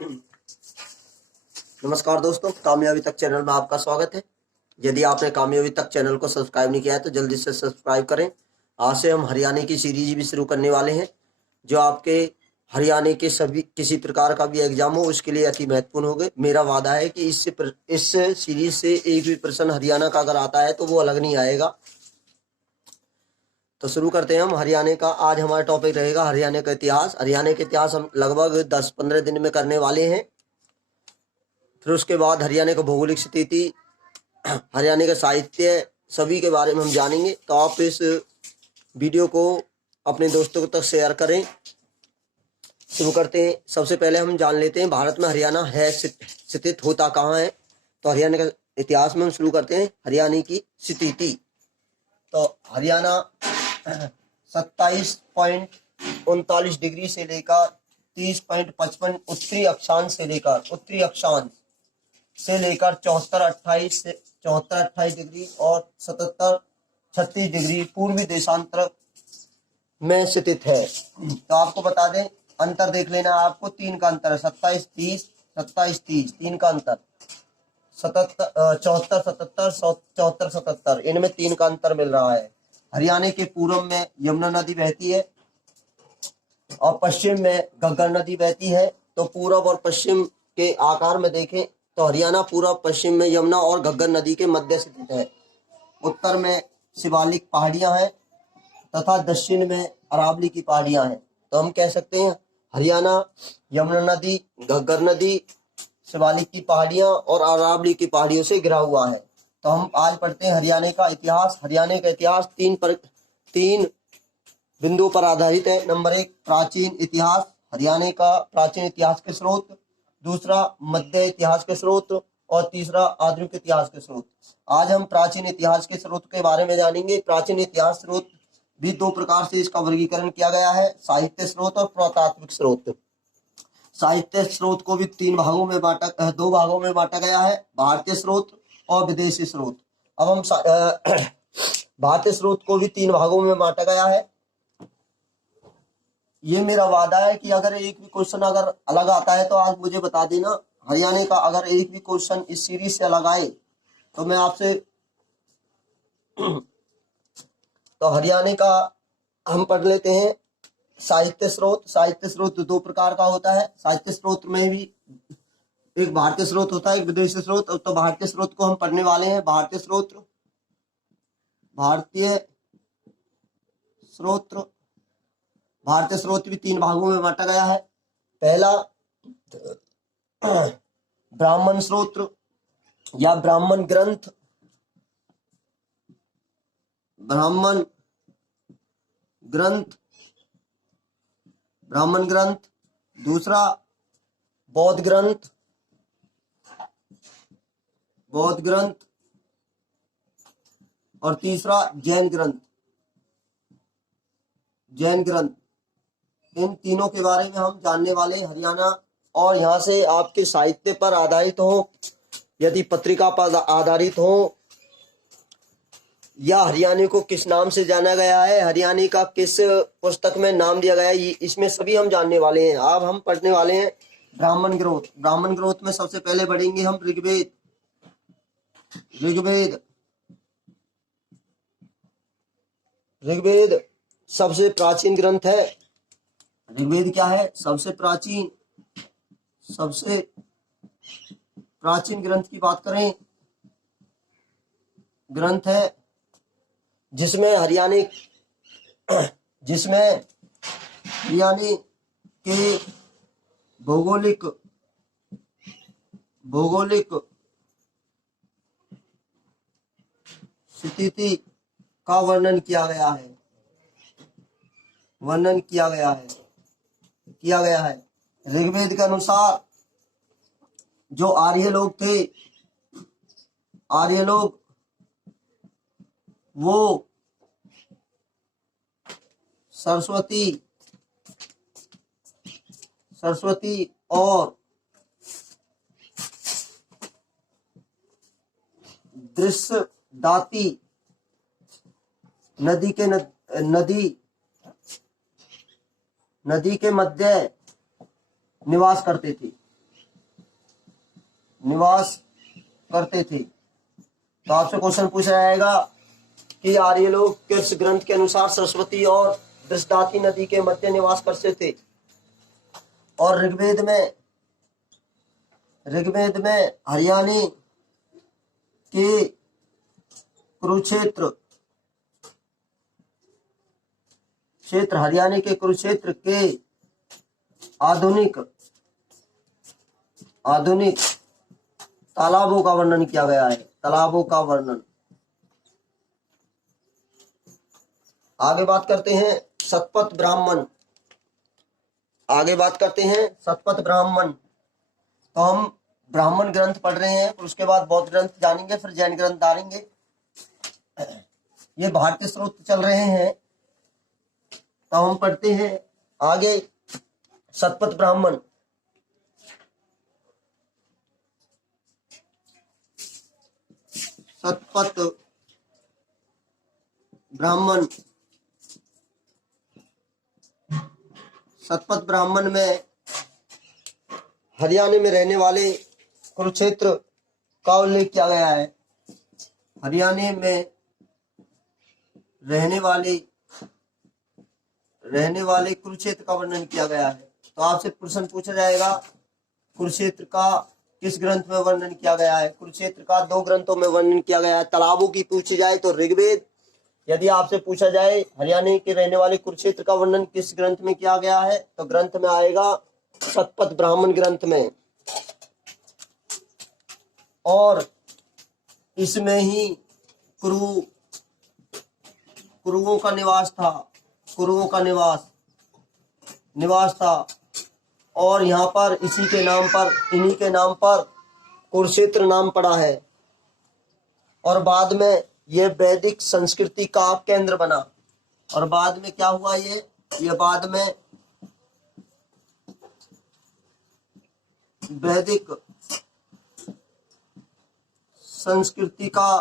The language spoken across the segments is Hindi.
नमस्कार दोस्तों, कामयाबी तक चैनल में आपका स्वागत है। यदि आपने कामयाबी तक चैनल को सब्सक्राइब नहीं किया है तो जल्दी से सब्सक्राइब करें। आज से हम हरियाणा की सीरीज भी शुरू करने वाले हैं, जो आपके हरियाणा के सभी किसी प्रकार का भी एग्जाम हो उसके लिए अति महत्वपूर्ण होगा। मेरा वादा है कि इस सीरीज से एक भी प्रश्न हरियाणा का अगर आता है तो वो अलग नहीं आएगा। तो शुरू करते हैं हम हरियाणा का। आज हमारा टॉपिक रहेगा हरियाणा का इतिहास। हरियाणा का इतिहास हम लगभग 10-15 दिन में करने वाले हैं। फिर उसके बाद हरियाणा का भौगोलिक स्थिति, हरियाणा का साहित्य, सभी के बारे में हम जानेंगे। तो आप इस वीडियो को अपने दोस्तों तक शेयर करें। शुरू करते हैं। सबसे पहले हम जान लेते हैं भारत में हरियाणा है स्थित होता कहाँ है। तो हरियाणा का इतिहास में हम शुरू करते हैं हरियाणा की स्थिति। तो हरियाणा 27.39 डिग्री से लेकर 30.55 उत्तरी अक्षांश से लेकर 74-28 डिग्री और 77-36 डिग्री पूर्वी देशांतर में स्थित है। तो आपको बता दें, अंतर देख लेना, आपको 3 का अंतर है, 27-30 3 का अंतर, 74-77 इनमें 3 का अंतर मिल रहा है। हरियाणा के पूर्व में यमुना नदी बहती है और पश्चिम में घग्गर नदी बहती है। तो पूरब और पश्चिम के आकार में देखें तो हरियाणा पूरब पश्चिम में यमुना और घग्गर नदी के मध्य स्थित है। उत्तर में शिवालिक पहाड़ियां हैं तथा दक्षिण में अरावली की पहाड़ियां हैं। तो हम कह सकते हैं हरियाणा यमुना नदी, घग्गर नदी, शिवालिक की पहाड़ियां और अरावली की पहाड़ियों से घिरा हुआ है। तो हम आज पढ़ते हैं हरियाणा का इतिहास। हरियाणा का इतिहास तीन बिंदुओं पर आधारित है। नंबर 1, प्राचीन इतिहास, हरियाणा का प्राचीन इतिहास के स्रोत। दूसरा, मध्य इतिहास के स्रोत। और तीसरा, आधुनिक इतिहास के स्रोत। आज हम प्राचीन इतिहास के स्रोत के बारे में जानेंगे। प्राचीन इतिहास स्रोत भी 2 प्रकार से इसका वर्गीकरण किया गया है, साहित्य स्रोत और पुरातात्विक स्रोत। साहित्य स्रोत को भी 2 भागों में बांटा गया है, भारतीय स्रोत और विदेशी स्रोत। अब हम भारतीय स्रोत को भी 3 भागों में बांटा गया है। ये मेरा वादा है कि अगर एक भी क्वेश्चन अगर अलग आता है तो आज मुझे बता देना। हरियाणा का अगर एक भी क्वेश्चन इस सीरीज से अलग आए तो मैं आपसे तो हरियाणा का हम पढ़ लेते हैं साहित्य स्रोत। साहित्य स्रोत 2 प्रकार का होता है। साहित्य स्रोत में भी एक भारतीय स्रोत होता है, एक विदेशी स्रोत। तो भारतीय स्रोत को हम पढ़ने वाले हैं। भारतीय स्रोत भी 3 भागों में बांटा गया है। पहला, ब्राह्मण स्रोत या ब्राह्मण ग्रंथ। दूसरा, बौद्ध ग्रंथ। और तीसरा, जैन ग्रंथ। इन तीनों के बारे में हम जानने वाले हैं हरियाणा। और यहाँ से आपके साहित्य पर आधारित हो, यदि पत्रिका पर आधारित हो, या हरियाणा को किस नाम से जाना गया है, हरियाणा का किस पुस्तक में नाम दिया गया है, इसमें सभी हम जानने वाले हैं। अब हम पढ़ने वाले हैं ब्राह्मण ग्रोथ। ब्राह्मण ग्रोथ में सबसे पहले पढ़ेंगे हम ऋग्वेद सबसे प्राचीन ग्रंथ है। ऋग्वेद क्या है? सबसे प्राचीन ग्रंथ की बात करें, ग्रंथ है जिसमें हरियाणा के भौगोलिक स्थिति का वर्णन किया गया है। ऋग्वेद के अनुसार जो आर्य लोग वो सरस्वती और दृश्यदाती नदी के मध्य निवास करते थे। निवास करते थे। तो आपसे क्वेश्चन पूछा जाएगा कि आर्य लोग किस ग्रंथ के अनुसार सरस्वती और दृष्टाती नदी के मध्य निवास करते थे। और ऋग्वेद में हरियाणी के कुरुक्षेत्र के आधुनिक तालाबों का वर्णन किया गया है। तालाबों का वर्णन। आगे बात करते हैं शतपथ ब्राह्मण। तो हम ब्राह्मण ग्रंथ पढ़ रहे हैं, फिर उसके बाद बौद्ध ग्रंथ जानेंगे, फिर जैन ग्रंथ जानेंगे। ये भारतीय स्रोत चल रहे हैं। तो हम पढ़ते हैं आगे शतपथ ब्राह्मण। शतपथ ब्राह्मण में हरियाणा में रहने वाले कुरुक्षेत्र का उल्लेख किया गया है। हरियाणा में रहने वाले कुरुक्षेत्र का वर्णन किया गया है। तो आपसे प्रश्न पूछा जाएगा कुरुक्षेत्र का किस ग्रंथ में वर्णन किया गया है। कुरुक्षेत्र का 2 ग्रंथों में वर्णन किया गया है। तालाबों की पूछी जाए तो ऋग्वेद, यदि आपसे पूछा जाए हरियाणा के रहने वाले कुरुक्षेत्र का वर्णन किस ग्रंथ में किया गया है, तो ग्रंथ में आएगा शतपथ ब्राह्मण ग्रंथ में। और इसमें ही कुरुओं का निवास था। और यहाँ पर इन्हीं के नाम पर कुरुक्षेत्र नाम पड़ा है। और बाद में ये वैदिक संस्कृति का केंद्र बना। और बाद में क्या हुआ, ये बाद में वैदिक संस्कृति का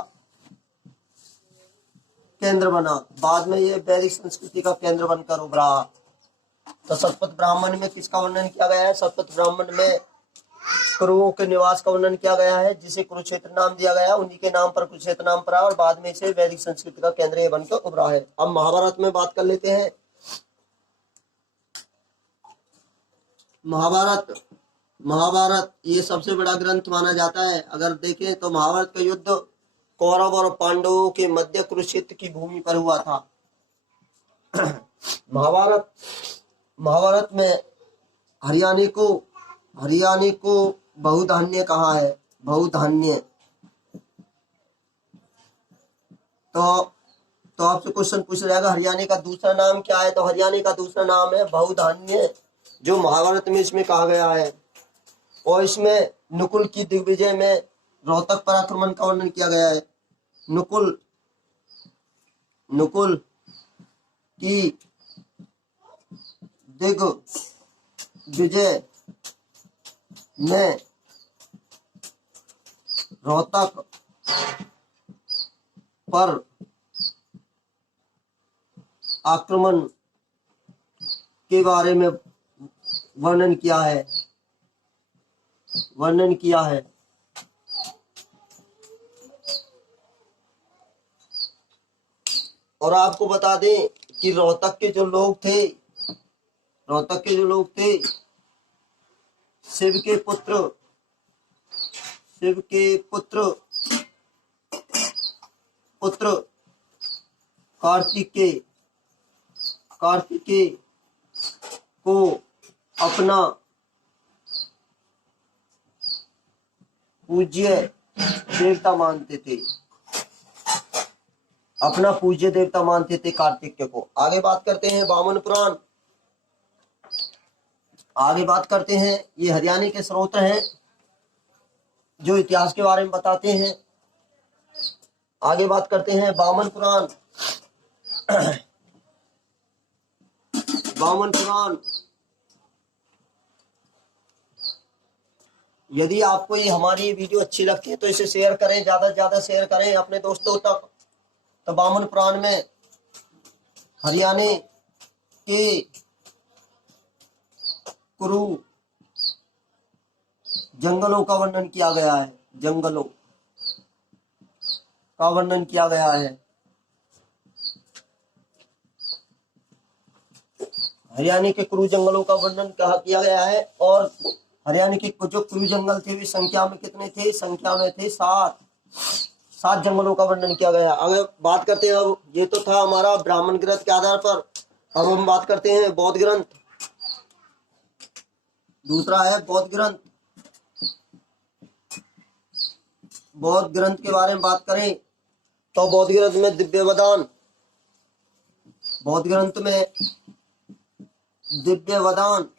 केंद्र बना। बाद में ये वैदिक संस्कृति का केंद्र बनकर उभरा। तो शतपथ ब्राह्मण में किसका वर्णन किया गया है? शतपथ ब्राह्मण में कुरुओं के निवास का वर्णन किया गया है, जिसे कुरुक्षेत्र नाम दिया गया। उन्हीं के नाम पर कुरुक्षेत्र नाम पड़ा और बाद में इसे वैदिक संस्कृति का केंद्र ये बनकर उभरा है। अब महाभारत में बात कर लेते हैं। महाभारत ये सबसे बड़ा ग्रंथ माना जाता है। अगर देखें तो महाभारत का युद्ध कौरव और पांडवों के मध्य कुरुक्षेत्र की भूमि पर हुआ था। महाभारत में हरियाणा को बहुधान्य कहा है। बहुधान्य। तो आपसे क्वेश्चन पूछा जाएगा हरियाणा का दूसरा नाम क्या है? तो हरियाणा का दूसरा नाम है बहुधान्य, जो महाभारत में इसमें कहा गया है। और इसमें नकुल की दिग्विजय में रोहतक पर आक्रमण का वर्णन किया गया है। नकुल की दिग्विजय में रोहतक पर आक्रमण के बारे में वर्णन किया है। और आपको बता दें कि रोहतक के जो लोग थे शिव के पुत्र कार्तिकेय को अपना पूज्य देवता मानते थे कार्तिकेय को। आगे बात करते हैं वामन पुराण। ये हरियाणा के स्रोत हैं जो इतिहास के बारे में बताते हैं। आगे बात करते हैं वामन पुराण। यदि आपको ये हमारी वीडियो अच्छी लगती है तो इसे शेयर करें, ज्यादा से ज्यादा शेयर करें अपने दोस्तों तक। तो वामन पुराण में हरियाणा के कुरु जंगलों का वर्णन किया गया है, जंगलों का वर्णन किया गया है। हरियाणा के क्रू जंगलों का वर्णन कहा किया गया है। और हरियाणा के जो क्रू जंगल थे वे संख्या में कितने थे? संख्या में थे 7। 7 जंगलों का वर्णन किया गया। अगर बात करते हैं, अब ये तो था हमारा ब्राह्मण ग्रंथ के आधार पर। अब हम बात करते हैं बौद्ध ग्रंथ। दूसरा है बौद्ध ग्रंथ। बौद्ध ग्रंथ के बारे में बात करें तो बौद्ध ग्रंथ में दिव्यवदान, बौद्ध ग्रंथ में दिव्यवदान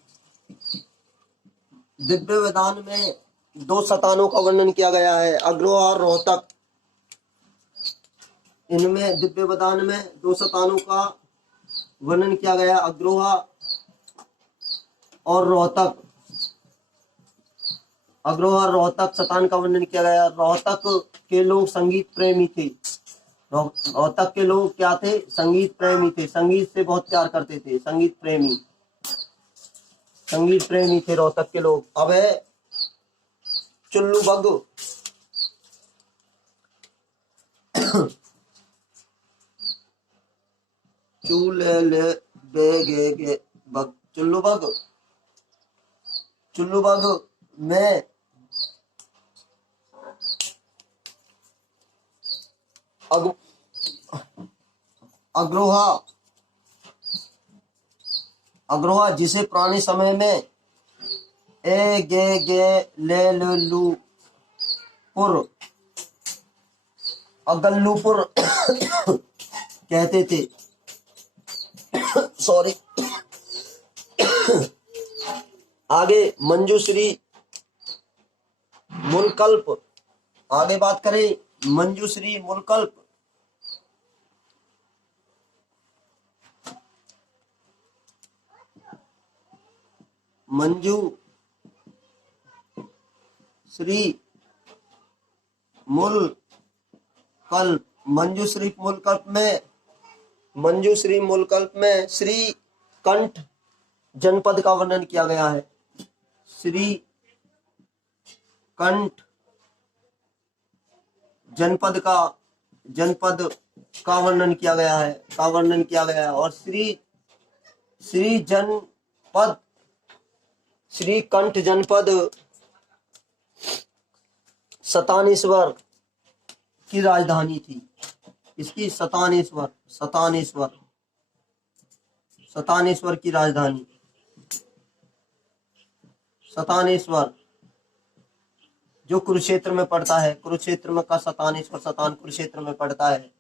में 2 सतानों का वर्णन किया गया है, अग्रोहा और रोहतक। इनमें दिव्यवदान में 2 सतानों का वर्णन किया गया, अग्रोहा और रोहतक। अग्रोहा और रोहतक सतान का वर्णन किया गया। रोहतक के लोग संगीत प्रेमी थे। रोहतक के लोग क्या थे? संगीत प्रेमी थे, संगीत से बहुत प्यार करते थे, संगीत प्रेमी थे रोहतक के लोग। अब है चुल्लू बग। चुल्लू बग में अग्रोहा जिसे पुराने समय में ए गे गे ले लू पुर अगल्लूपुर कहते थे। सॉरी। आगे मंजूश्री मुलकल्प। आगे बात करें मंजूश्री मुलकल्प। मंजूश्री मुलकल्प में श्री कंठ जनपद का वर्णन किया गया है। श्री कंठ जनपद का वर्णन किया गया है। और श्री कंठ जनपद सतानेश्वर की राजधानी थी। इसकी सतानेश्वर की राजधानी, सतानेश्वर जो कुरुक्षेत्र में पड़ता है, कुरुक्षेत्र में का सतानेश्वर, सतान कुरुक्षेत्र में पड़ता है।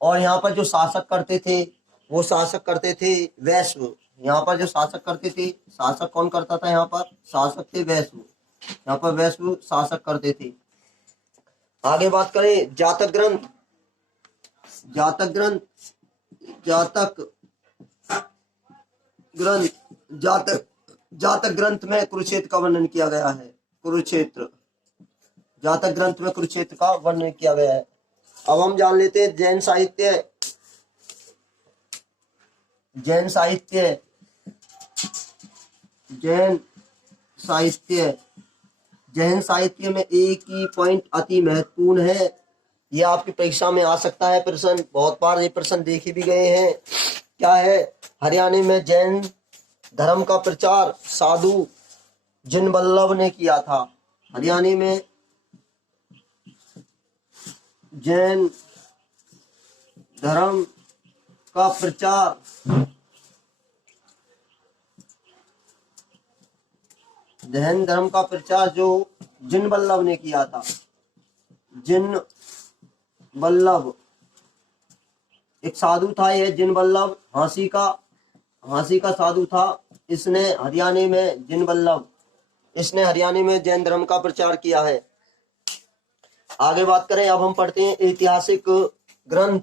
और यहाँ पर जो शासक करते थे वो शासक करते थे वैश्व। यहाँ पर जो शासक करते थे, शासक कौन करता था? यहाँ पर शासक थे वैश्व। यहाँ पर वैश्व शासक करते थे। आगे बात करें जातक ग्रंथ में कुरुक्षेत्र का वर्णन किया गया है। जातक ग्रंथ में कुरुक्षेत्र का वर्णन किया गया है। अब हम जान लेते हैं जैन साहित्य में एक ही पॉइंट अति महत्वपूर्ण है। ये आपकी परीक्षा में आ सकता है प्रश्न, बहुत बार ये प्रश्न देखे भी गए हैं। क्या है? हरियाणा में जैन धर्म का प्रचार साधु जिनवल्लभ ने किया था। हरियाणा में जैन धर्म का प्रचार जो जिनवल्लभ ने किया था। जिनवल्लभ एक साधु था, यह जिनवल्लभ झांसी का साधु था। इसने हरियाणा में जैन धर्म का प्रचार किया है। आगे बात करें, अब हम पढ़ते हैं ऐतिहासिक ग्रंथ।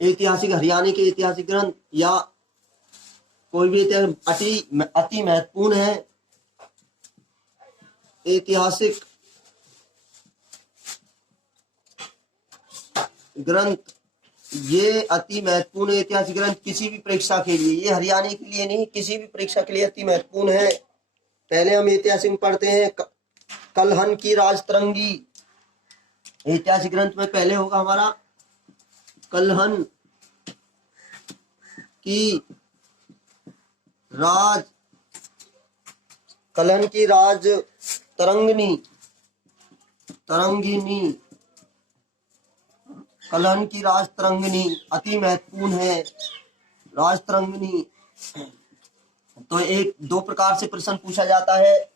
ऐतिहासिक हरियाणा के ऐतिहासिक ग्रंथ या कोई भी अति महत्वपूर्ण है। ऐतिहासिक ग्रंथ ये अति महत्वपूर्ण ऐतिहासिक ग्रंथ किसी भी परीक्षा के लिए, ये हरियाणा के लिए नहीं, किसी भी परीक्षा के लिए अति महत्वपूर्ण है। पहले हम ऐतिहासिक में पढ़ते हैं कलहन की राजतरंगी। ऐतिहासिक ग्रंथ में पहले होगा हमारा कलहन की राज तरंगिनी कलहन की राज तरंगिनी अति महत्वपूर्ण है। राज तरंगिनी तो एक दो प्रकार से प्रश्न पूछा जाता है।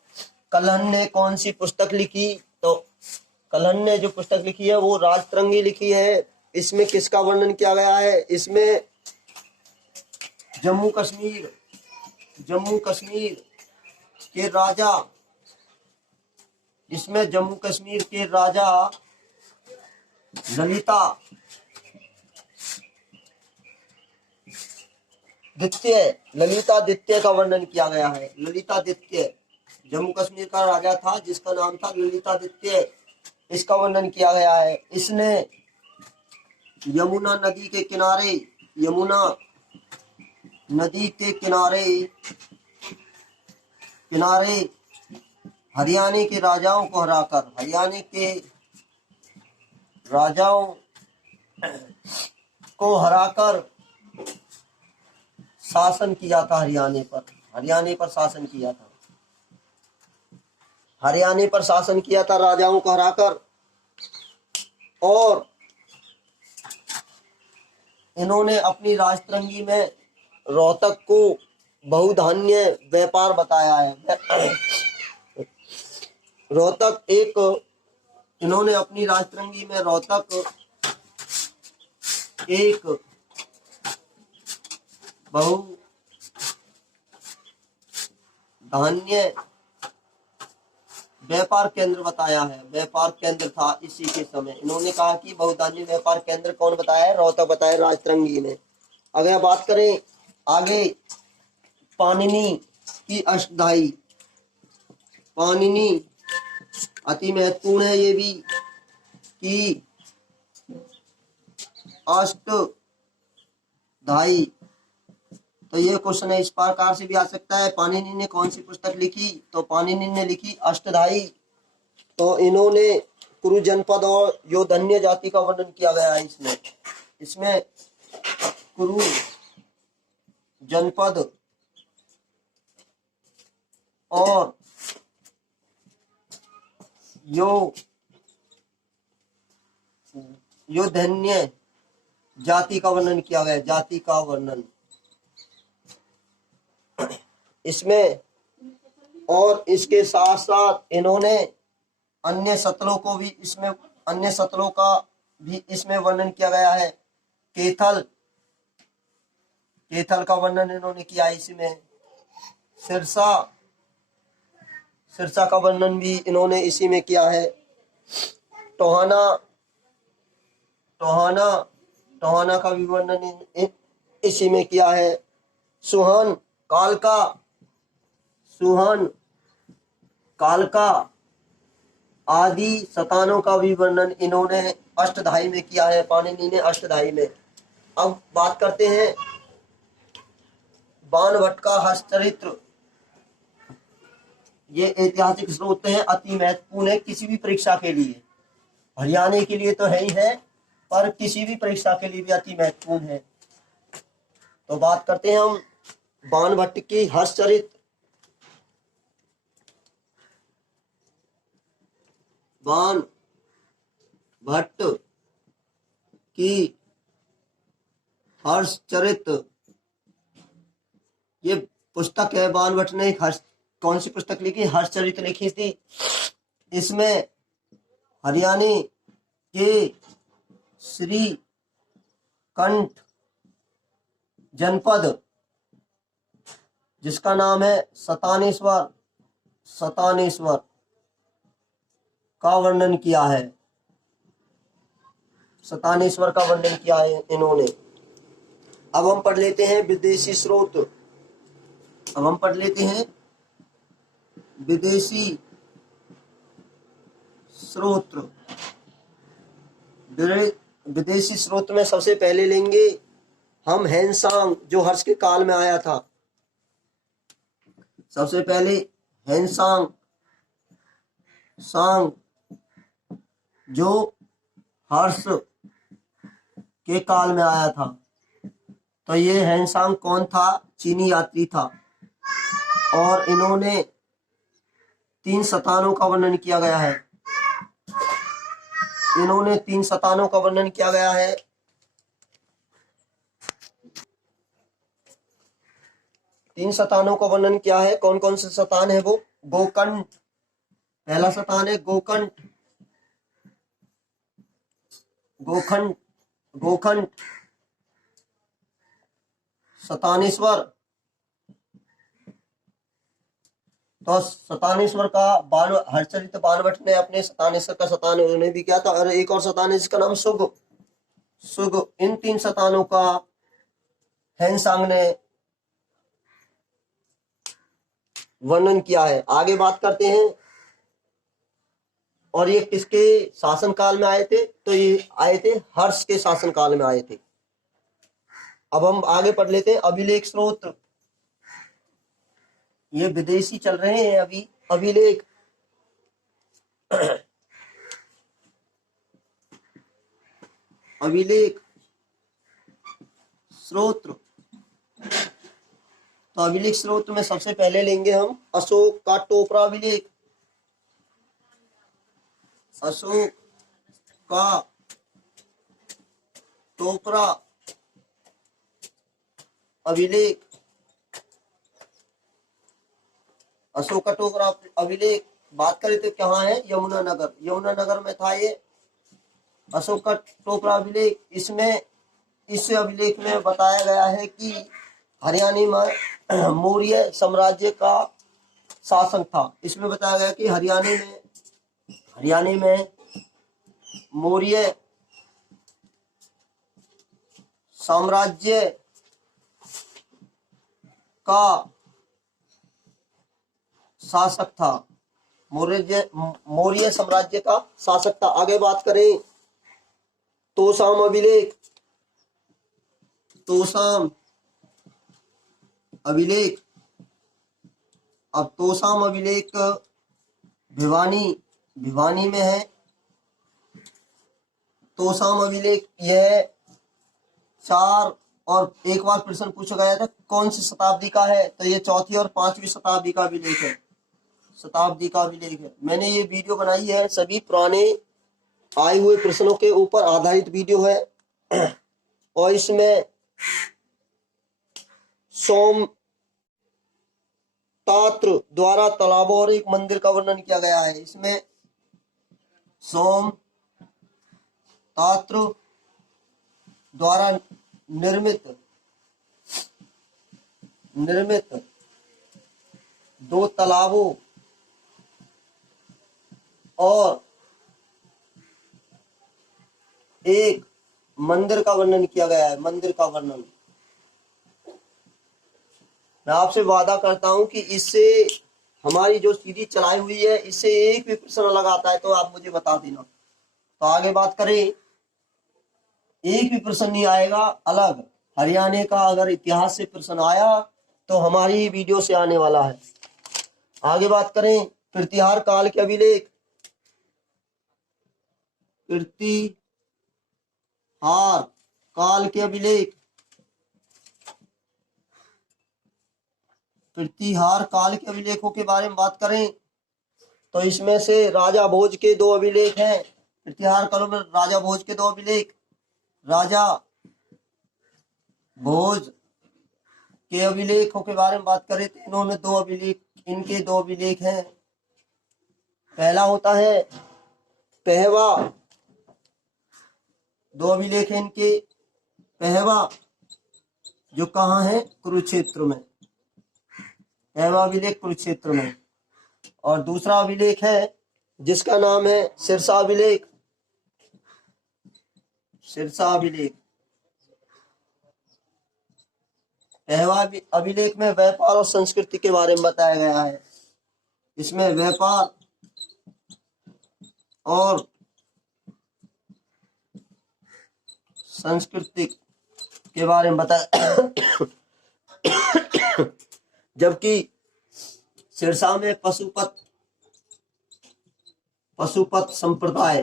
कलहन ने कौन सी पुस्तक लिखी? तो कलहन ने जो पुस्तक लिखी है वो राज तरंगी लिखी है। इसमें किसका वर्णन किया गया है? इसमें जम्मू कश्मीर के राजा, इसमें जम्मू कश्मीर के राजा ललिता दित्य का वर्णन किया गया है। ललितादित्य जम्मू कश्मीर का राजा था जिसका नाम था ललितादित्य, इसका वर्णन किया गया है। इसने यमुना नदी के किनारे हरियाणा के राजाओं को हराकर शासन किया था। हरियाणा पर शासन किया था राजाओं को हराकर। और इन्होंने अपनी राजतरंगी में रोहतक को बहुधान्य व्यापार बताया है। इन्होंने अपनी राजतरंगी में रोहतक एक बहुधान्य व्यापार केंद्र बताया है। व्यापार केंद्र था इसी के समय। इन्होंने कहा कि बहुधान्य व्यापार केंद्र कौन बताया है? रोहतक बताया राजतरंगी में। अगर बात करें आगे पाणिनि की अष्टधाई, पाणिनि अति महत्वपूर्ण है ये भी कि अष्टधाई। तो ये क्वेश्चन है इस प्रकार से भी आ सकता है, पाणिनि ने कौन सी पुस्तक लिखी? तो पाणिनि ने लिखी अष्टधाई। तो इन्होंने कुरु जनपद और योधन्य जाति का वर्णन किया गया है। इसमें कुरु जनपद और योधन्य जाति का वर्णन किया गया है। जाति का वर्णन इसमें, और इसके साथ साथ इन्होंने अन्य सतलों का भी इसमें वर्णन किया गया है। केथल का वर्णन इन्होंने किया है इसमें। सिरसा का वर्णन भी इन्होंने इसी में किया है। टोहाना का भी वर्णन इसी में किया है। सुहन कालका आदि सतानों का भी वर्णन इन्होंने अष्टधाई में किया है, पाणिनि ने अष्टधाई में। अब बात करते हैं बाणभट्ट का हस्तचरित्र। ये ऐतिहासिक स्रोत है, अति महत्वपूर्ण है किसी भी परीक्षा के लिए। हरियाणा के लिए तो है ही है, पर किसी भी परीक्षा के लिए भी अति महत्वपूर्ण है। तो बात करते हैं हम बाणभट्ट की हस्तचरित्र। बाणभट्ट की हर्षचरित्र ये पुस्तक है। बाणभट्ट ने कौन सी पुस्तक लिखी? हर्षचरित्र लिखी थी। इसमें हरियाणा के श्रीकंठ जनपद जिसका नाम है सतानेश्वर का वर्णन किया है। सतानेश्वर का वर्णन किया है इन्होंने। अब हम पढ़ लेते हैं विदेशी स्रोत। विदेशी स्रोत विदेशी स्रोत में सबसे पहले लेंगे हम हैंसांग, जो हर्ष के काल में आया था। सबसे पहले हैंसांग सांग, जो हर्ष के काल में आया था। तो ये हैंसांग कौन था? चीनी यात्री था। और इन्होंने 3 संतानों का वर्णन किया गया है। इन्होंने 3 संतानों का वर्णन किया गया है। तीन संतानों का वर्णन किया है। कौन कौन से संतान है वो? गोकर्ण, पहला संतान है गोकर्ण, गोखंड, गोखंड, सतानेश्वर। तो सतानेश्वर का हरचरित बाणभट्ट ने अपने सतानेश्वर का संतान उन्होंने भी किया था। और एक और संतान है जिसका नाम सुग, सुग। इन 3 संतानों का हैंसांग ने वर्णन किया है। आगे बात करते हैं। और ये किसके शासन काल में आए थे? तो ये आए थे हर्ष के शासन काल में आए थे। अब हम आगे पढ़ लेते हैं। अभिलेख स्रोत, ये विदेशी चल रहे हैं अभी। अभिलेख अभिलेख स्रोत। तो अभिलेख स्रोत में सबसे पहले लेंगे हम अशोक का टोपरा अभिलेख। अशोक का टोपरा अभिलेख। अशोक का टोपरा अभिलेख बात करें तो कहाँ है? यमुनानगर, यमुनानगर में था ये अशोक का टोपरा अभिलेख। इसमें इस अभिलेख में बताया गया है कि हरियाणा में मौर्य साम्राज्य का शासन था। इसमें बताया गया कि हरियाणा में मौर्य साम्राज्य का शासक था। मौर्य साम्राज्य का शासक था। आगे बात करें तोसाम अभिलेख, तोसाम अभिलेख। अब तोसाम अभिलेख भिवानी में है। तोसाम अभिलेख यह 4 और एक बार प्रश्न पूछा गया था कौन सी शताब्दी का है? तो ये 4वीं और 5वीं शताब्दी का अभिलेख है। शताब्दी का अभिलेख है। मैंने ये वीडियो बनाई है, सभी पुराने आए हुए प्रश्नों के ऊपर आधारित वीडियो है। और इसमें सोमतात्र द्वारा तालाबों और एक मंदिर का वर्णन किया गया है। इसमें सोमतात्र द्वारा निर्मित 2 तालाबों और एक मंदिर का वर्णन किया गया है। मंदिर का वर्णन मैं आपसे वादा करता हूं कि इससे हमारी जो सीरीज चलाई हुई है इससे एक भी प्रश्न लगाता है तो आप मुझे बता देना। तो आगे बात करें, एक भी प्रश्न नहीं आएगा अलग। हरियाणा का अगर इतिहास से प्रश्न आया तो हमारी वीडियो से आने वाला है। आगे बात करें प्रतिहार काल के अभिलेख। प्रतिहार काल के अभिलेख। प्रतिहार काल के अभिलेखों के बारे में बात करें तो इसमें से राजा भोज के 2 अभिलेख हैं। प्रतिहार काल में राजा भोज के 2 अभिलेख। राजा भोज के अभिलेखों के बारे में बात करें तो इन्होंने 2 अभिलेख, इनके 2 अभिलेख हैं। पहला होता है पहवा, 2 अभिलेख हैं इनके। पहवा जो कहाँ है? कुरुक्षेत्र में। पहवा अभिलेख कुरुक्षेत्र में। और दूसरा अभिलेख है जिसका नाम है सिरसा अभिलेख। सिरसा अभिलेख। पहवा अभिलेख में व्यापार और संस्कृति के बारे में बताया गया है। इसमें व्यापार और संस्कृति के बारे में बताया। जबकि सिरसा में पशुपत संप्रदाय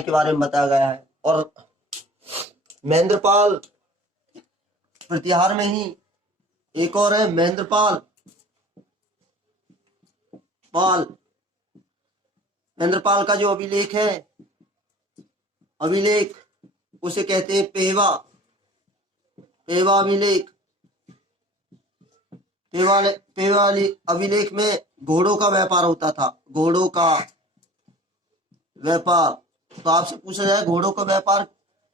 के बारे में बताया गया है। और महेंद्रपाल प्रतिहार में ही एक और है, महेंद्रपाल का जो अभिलेख है, अभिलेख उसे कहते हैं पेवा अभिलेख। पेवा अभिलेख में घोड़ों का व्यापार होता था, घोड़ों का व्यापार। तो आपसे पूछा जाए घोड़ों का व्यापार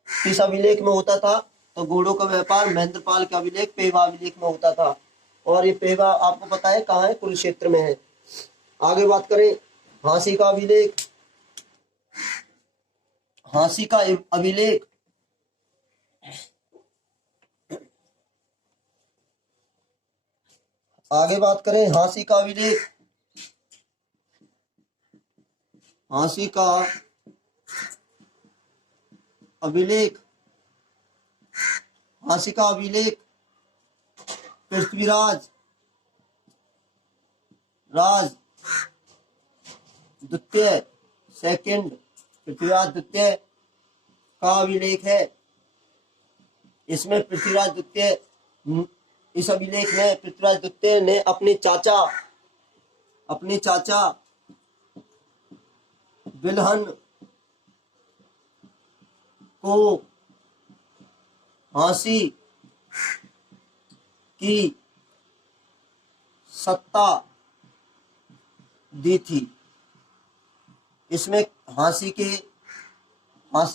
किस अभिलेख में होता था, तो घोड़ों का व्यापार महेंद्रपाल का अभिलेख पेवा अभिलेख में होता था। और ये पेवा आपको पता है कहाँ है, कुरुक्षेत्र में है। आगे बात करें हांसी का अभिलेख। आगे बात करें हांसी का अभिलेख। हांसी का अभिलेख पृथ्वीराज द्वितीय पृथ्वीराज द्वितीय का अभिलेख है। इसमें पृथ्वीराज द्वितीय, इस अभिलेख में पृथ्वीराज द्वितीय ने अपने चाचा बिलहन को हांसी की सत्ता दी थी। इसमें हांसी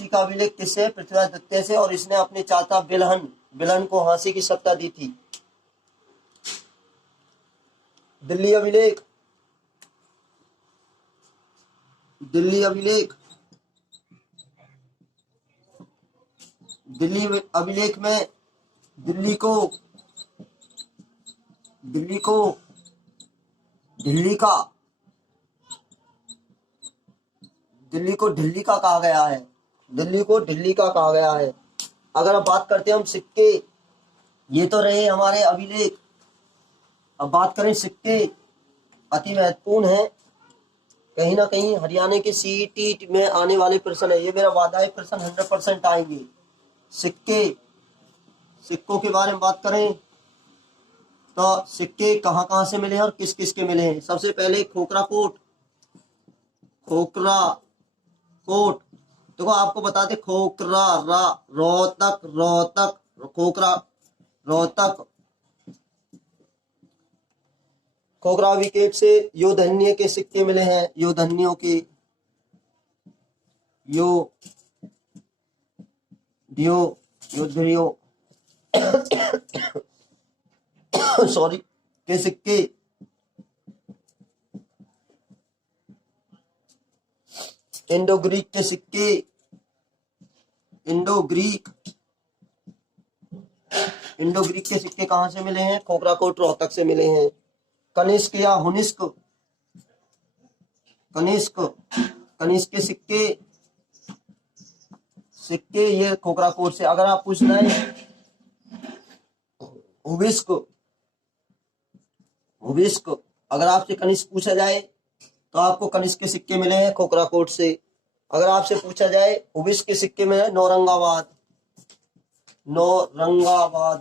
का अभिलेख किससे, पृथ्वीराज द्वितीय से, और इसने अपने चाचा बिलहन को हांसी की सत्ता दी थी। दिल्ली अभिलेख में दिल्ली को ढिल्ली का कहा गया है। अगर अब बात करते हैं हम सिक्के, ये तो रहे हमारे अभिलेख। अब बात करें सिक्के, अति महत्वपूर्ण है, कहीं ना कहीं हरियाणा के सीईटी में आने वाले प्रश्न है। ये मेरा वादा है, प्रश्न 100% आएंगे। सिक्कों के बारे में बात करें तो सिक्के कहाँ कहाँ से मिले हैं और किस किस के मिले हैं। सबसे पहले खोखरा कोट। देखो आपको बता दे, खोखरा रोहतक खोखरा विकेट से योधन्य के सिक्के मिले हैं। योधन्यों के सॉरी के सिक्के। इंडो ग्रीक के सिक्के कहाँ से मिले हैं, खोखरा कोट रोहतक से मिले हैं। कनिष्क या हुनिस्क के सिक्के ये खोखरा कोट से। अगर आप पूछ रहे हैं हुबिस्क, अगर आपसे कनिष्क पूछा जाए तो आपको कनिष्क के सिक्के मिले हैं खोखरा कोट से। अगर आपसे पूछा जाए हुबिस्क के सिक्के में नौरंगाबाद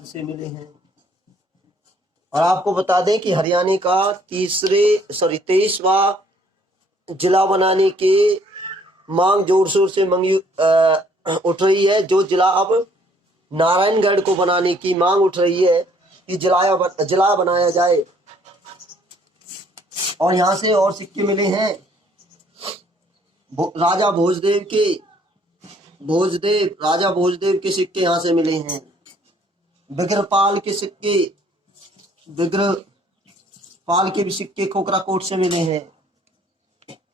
से मिले हैं। और आपको बता दें कि हरियाणा का 23वां जिला बनाने की मांग जोर शोर से उठ रही है। जो जिला अब नारायणगढ़ को बनाने की मांग उठ रही है कि जिला बनाया जाए। और यहाँ से और सिक्के मिले हैं राजा भोजदेव के सिक्के यहाँ से मिले हैं। विग्रहपाल के भी सिक्के खोखरा कोट से मिले हैं।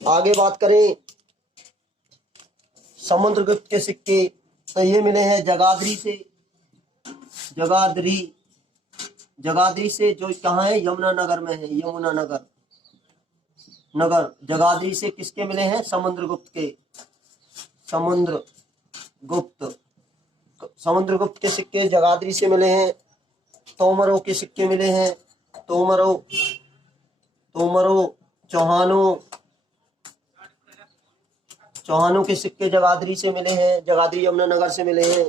आगे बात करें समुद्रगुप्त के सिक्के, तो ये मिले हैं जगाधरी से, जो कहाँ है, यमुनानगर में है। नगर जगाधरी से किसके मिले हैं? समुद्रगुप्त के। समुद्रगुप्त के सिक्के जगाधरी से मिले हैं। तोमरों के सिक्के मिले हैं। तोमरों चौहानों के सिक्के जगाधरी से मिले हैं, जगाधरी यमुनानगर से मिले हैं।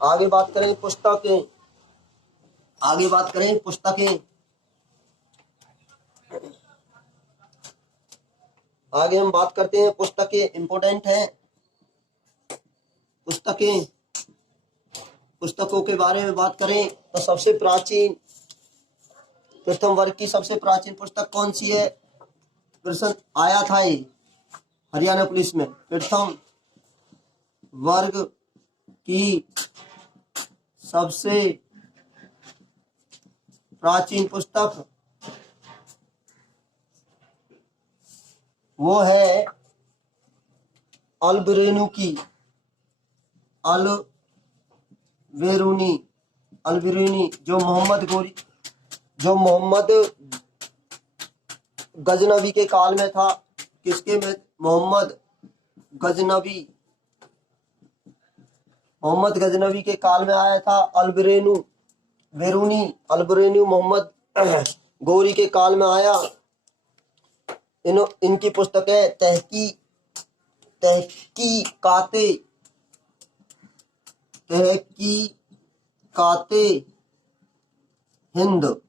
आगे बात करें पुस्तकें। आगे हम बात करते हैं पुस्तकें इंपोर्टेंट है। पुस्तकों के बारे में बात करें तो सबसे प्राचीन प्रथम वर्ग की सबसे प्राचीन पुस्तक कौन सी है? प्रश्न आया था ये हरियाणा पुलिस में। प्रथम वर्ग की सबसे प्राचीन पुस्तक वो है अलबेरूनी जो मोहम्मद गजनबी के काल में था। किसके में? मोहम्मद गजनबी के काल में आया था। अलबेरूनी मोहम्मद गौरी के काल में आया। इनकी पुस्तक है तहकीकाते हिंद।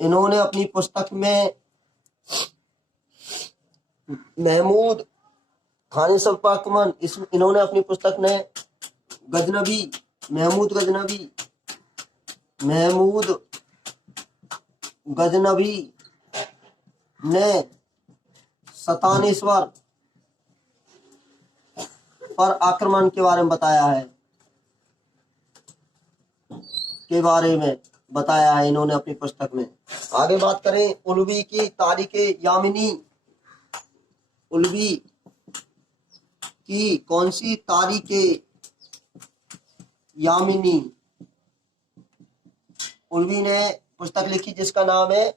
इन्होंने अपनी पुस्तक में महमूद इन्होंने अपनी पुस्तक में महमूद गजनबी ने सतानेश्वर पर आक्रमण के बारे में बताया है इन्होंने अपनी पुस्तक में। आगे बात करें उलवी की कौन सी तारीख यामिनी? उलवी ने पुस्तक लिखी जिसका नाम है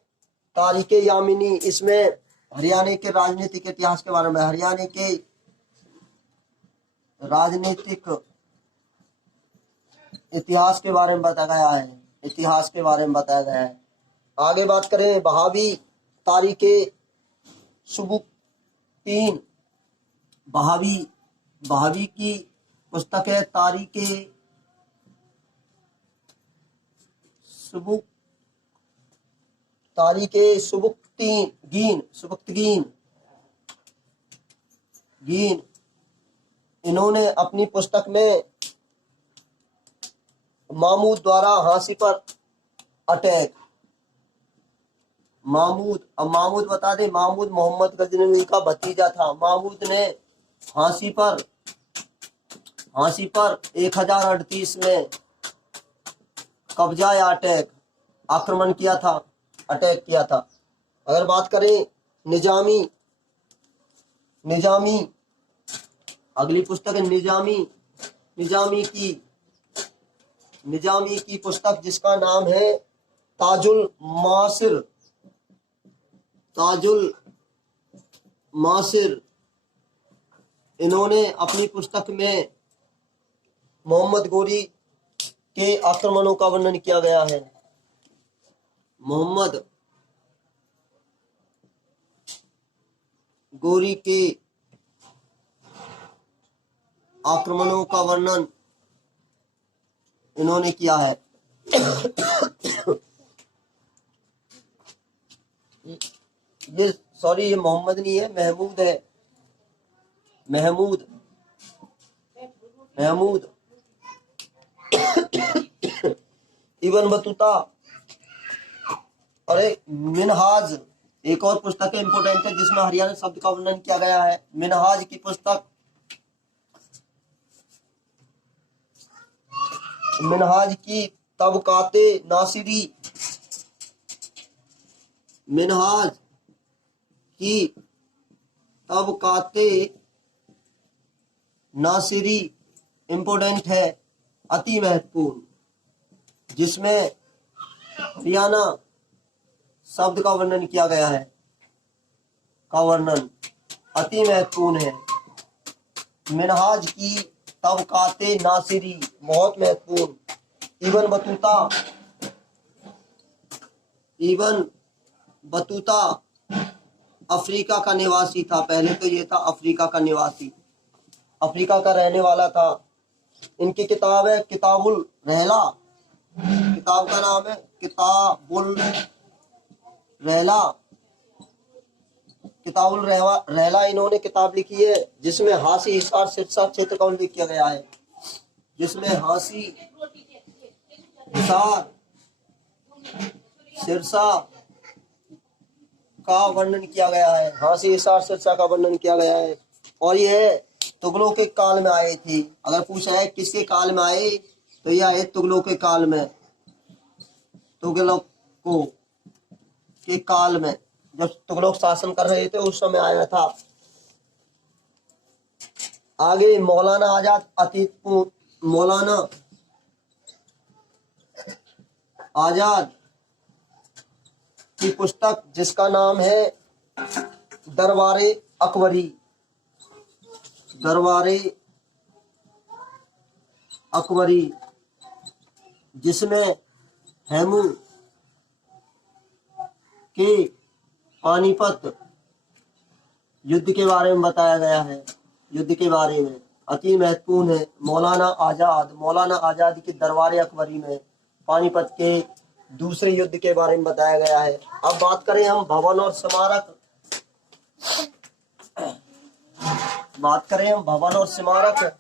तारीख यामिनी। इसमें हरियाणा के राजनीतिक इतिहास के बारे में, हरियाणा के राजनीतिक इतिहास के बारे में बताया गया है। आगे बात करें बहावी तारीख सुबुक्तीन। बहावी की पुस्तक है तारीख सुबुक्तगीन। इन्होंने अपनी पुस्तक में महमूद द्वारा फांसी पर अटैक। महमूद बता दें, महमूद मोहम्मद गजनवी का भतीजा था। महमूद ने फांसी पर 1038 में कब्जा या अटैक किया था। अगर बात करें निजामी अगली पुस्तक है निजामी की पुस्तक जिसका नाम है ताजुल मासिर। इन्होंने अपनी पुस्तक में मोहम्मद गौरी के आक्रमणों का वर्णन किया गया है। मोहम्मद गौरी के आक्रमणों का वर्णन इन्होंने किया है। ये मोहम्मद नहीं है, महमूद है। Mahmud Ibn Battuta. और एक मिनहाज एक और पुस्तक है इंपोर्टेंट है जिसमें हरियाणा शब्द का वर्णन किया गया है। मिनहाज की पुस्तक मिनहाज की तबकाते नासिरी। मिनहाज की तबकाते नासिरी इंपोर्टेंट है, अति महत्वपूर्ण, जिसमें हरियाणा शब्द का वर्णन किया गया है, का वर्णन अति महत्वपूर्ण है। मिनहाज की तबकाते नासिरी बहुत महत्वपूर्ण। इबन बतूता अफ्रीका का निवासी था। पहले तो ये था अफ्रीका का निवासी, अफ्रीका का रहने वाला था। इनकी किताब है किताबुल रहला, किताब का नाम है किताबुल रहला। किताबुल रहला इन्होंने किताब लिखी है जिसमें हासी हिसार सिरसा क्षेत्र का उल्लेख किया गया है, जिसमें हासी हिसार सिरसा का वर्णन किया गया है, हासी हिसार सिरसा का वर्णन किया गया है। और यह तुगलों के काल में आए थे। अगर पूछा है किसके काल में आए तो यह है तुगलों के काल में, तुगलकों के काल में, जब तुगलक शासन कर रहे थे उस समय आया था। आगे मौलाना आजाद मौलाना आजाद की पुस्तक जिसका नाम है दरबारे अकबरी, दरबारे अकबरी, जिसमें हेमू के पानीपत युद्ध के बारे में बताया गया है, युद्ध के बारे में अति महत्वपूर्ण है। मौलाना आजाद की दरबार अकबरी में पानीपत के दूसरे युद्ध के बारे में बताया गया है। अब बात करें हम भवन और स्मारक, बात करें हम भवन और स्मारक।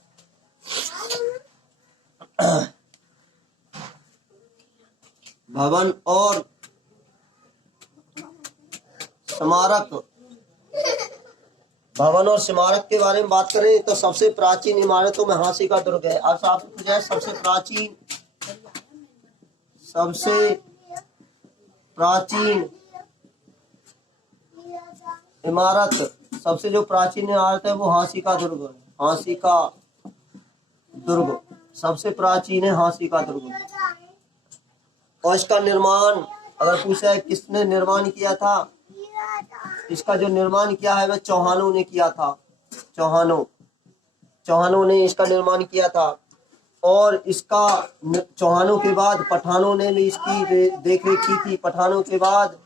भवन और स्मारक, भवन और स्मारक के बारे में बात करें तो सबसे प्राचीन इमारतों में हांसी का दुर्ग है। अब आपसे पूछा है सबसे प्राचीन इमारत, सबसे जो प्राचीन इमारत है वो हांसी का दुर्ग है। हांसी का दुर्ग सबसे प्राचीन है, हांसी का दुर्ग। और इसका निर्माण अगर पूछा है किसने निर्माण किया था, इसका जो निर्माण किया है वह चौहानों ने किया था। चौहानों ने इसका निर्माण किया था। और इसका चौहानों के बाद पठानों ने भी इसकी देखरेख की थी। पठानों के बाद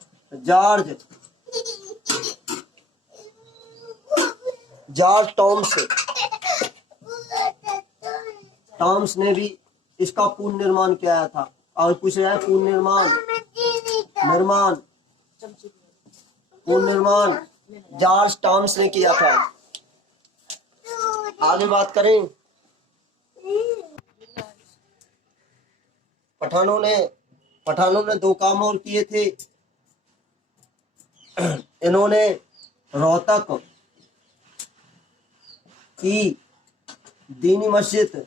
जॉर्ज टॉम्स ने भी इसका पूर्ण निर्माण किया था। और पूछ रहा है पूर्ण निर्माण जॉर्ज टॉम्स ने किया था। आगे बात करें, पठानों ने दो काम और किए थे। इन्होंने रोहतक की दीनी मस्जिद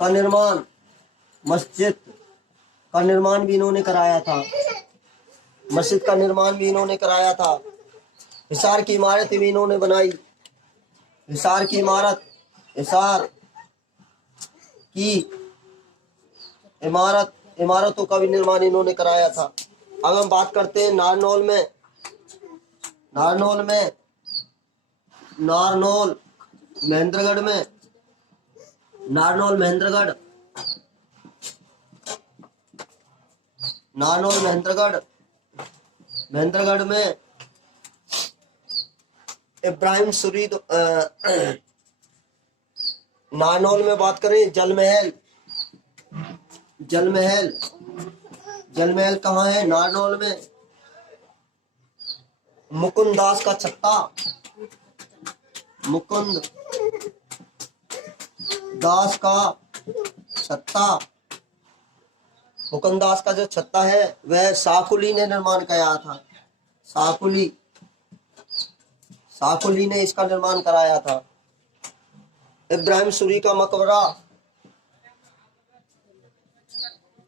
का निर्माण भी इन्होंने कराया था। मस्जिद का निर्माण भी इन्होंने कराया था। हिसार की इमारत भी इन्होंने बनाई। हिसार की इमारतों का भी निर्माण इन्होंने कराया था। अब हम बात करते हैं नारनौल महेंद्रगढ़ में इब्राहिम सूरी। नारनौल में बात करें जल महल कहाँ है? नारनौल में मुकुंद दास का छत्ता, का जो छत्ता है वह साकुली ने निर्माण किया था। साकुली ने इसका निर्माण कराया था। इब्राहिम सूरी का मकबरा,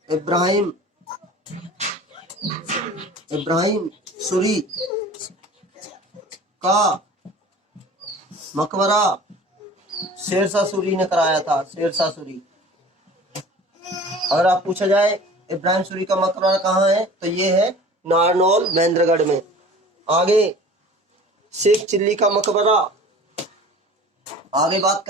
इब्राहिम सूरी का मकबरा शेरशाह सूरी ने कराया था। शेरशाह सूरी। अगर आप पूछा जाए इब्राहिम सूरी का मकबरा कहाँ है, तो ये है नारनौल महेंद्रगढ़ में। आगे शेख चिल्ली का मकबरा। आगे बात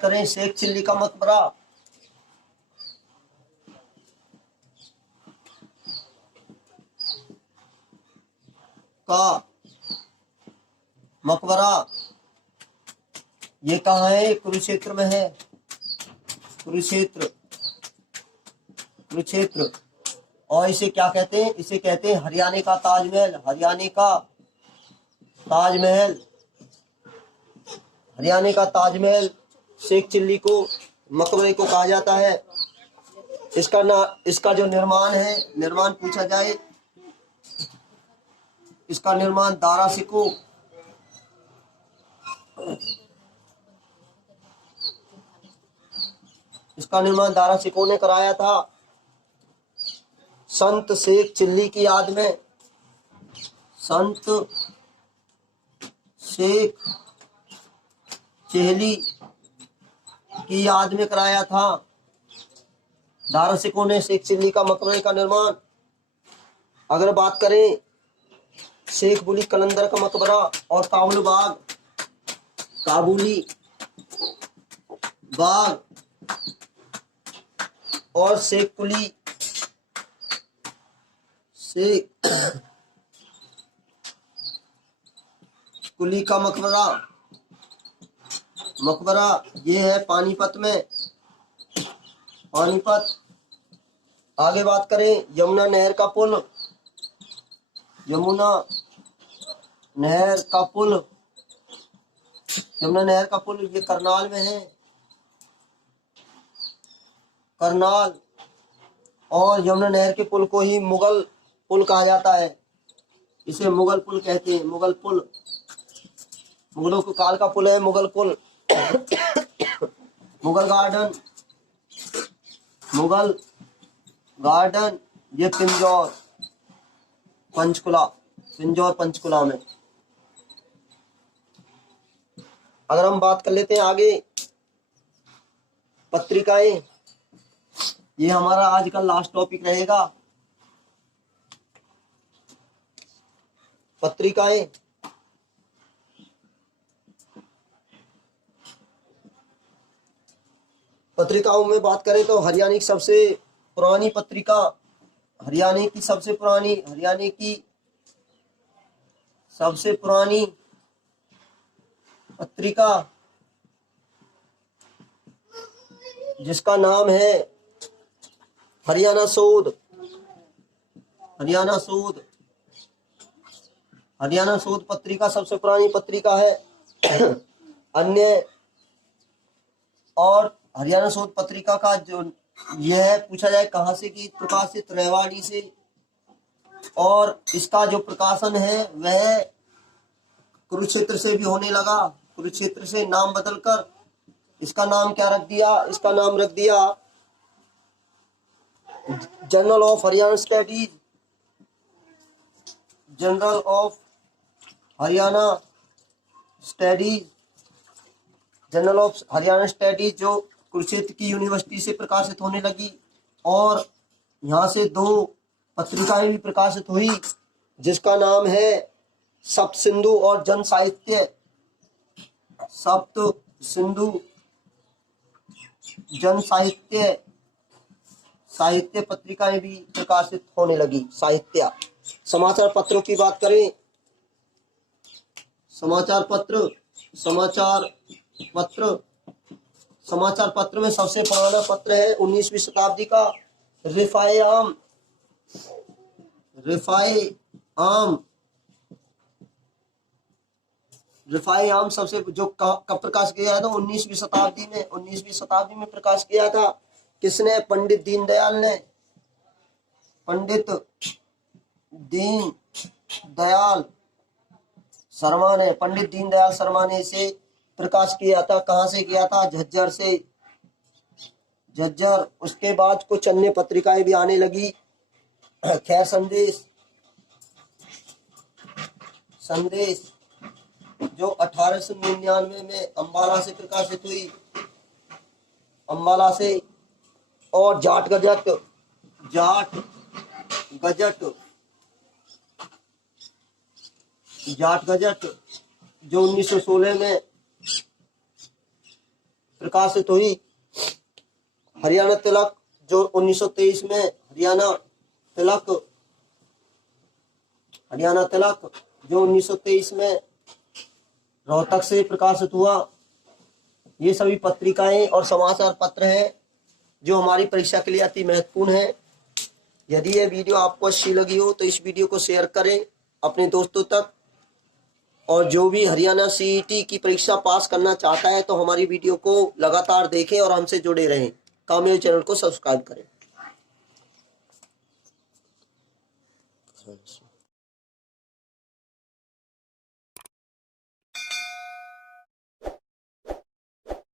करें शेख चिल्ली का मकबरा। का मकबरा ये कहाँ है? कुरुक्षेत्र में है। कुरुक्षेत्र और इसे क्या कहते हैं? इसे कहते हैं हरियाणा का ताजमहल। हरियाणा का ताजमहल शेख चिल्ली को मकबरे को कहा जाता है। इसका जो निर्माण पूछा जाए, इसका निर्माण दारा सिकों ने कराया था, संत शेख चिल्ली की याद में। संत शेख चिल्ली की याद में कराया था दारा सिकों ने शेख चिल्ली का मकबरे का निर्माण। अगर बात करें शेख बुली कलंदर का मकबरा और काबुली बाग और शेख कुली का मकबरा ये है पानीपत में। आगे बात करें यमुना नहर का पुल ये करनाल में है। करनाल और यमुना नहर के पुल को ही मुगल पुल कहा जाता है। इसे मुगल पुल कहते हैं। मुगलों के काल का पुल है मुगल पुल। मुगल गार्डन ये पिंजौर पंचकुला में। अगर हम बात कर लेते हैं आगे पत्रिकाएं, ये हमारा आज का लास्ट टॉपिक रहेगा। पत्रिकाओं में बात करें तो हरियाणा की सबसे पुरानी पत्रिका जिसका नाम है हरियाणा शोध पत्रिका सबसे पुरानी पत्रिका है। अन्य और हरियाणा शोध पत्रिका का जो यह पूछा जाए कहाँ से की प्रकाशित, रेवाड़ी से। और इसका जो प्रकाशन है वह कुरुक्षेत्र से भी होने लगा। कुरुक्षेत्र से नाम बदलकर इसका नाम क्या रख दिया? इसका नाम रख दिया journal of Haryana studies. Journal of Haryana studies जो कुरुक्षेत्र की यूनिवर्सिटी से प्रकाशित होने लगी। और यहाँ से 2 पत्रिकाएं भी प्रकाशित हुई जिसका नाम है सप्त सिंधु और जन साहित्य। सप्त सिंधु जन साहित्य पत्रिकाएं भी प्रकाशित होने लगी। साहित्य। समाचार पत्रों की बात करें, समाचार पत्र में सबसे पुराना पत्र है 19वीं शताब्दी का रिफाए आम सबसे जो कब प्रकाश किया था 19वीं शताब्दी में प्रकाश किया था। किसने? पंडित दीनदयाल शर्मा ने इसे प्रकाश किया था। कहाँ से किया था? झज्जर। उसके बाद कुछ अन्य पत्रिकाएं भी आने लगी खैर संदेश जो 1899 में अम्बाला से प्रकाशित हुई, अम्बाला से। और जाट गजट जो 1916 में प्रकाशित हुई। हरियाणा तिलक जो 1923 में हरियाणा तिलक जो 1923 में रोहतक से प्रकाशित हुआ। ये सभी पत्रिकाएं और समाचार पत्र हैं जो हमारी परीक्षा के लिए अति महत्वपूर्ण है। यदि ये वीडियो आपको अच्छी लगी हो तो इस वीडियो को शेयर करें अपने दोस्तों तक। और जो भी हरियाणा सीईटी की परीक्षा पास करना चाहता है तो हमारी वीडियो को लगातार देखें और हमसे जुड़े रहें। मेरे चैनल को सब्सक्राइब करें।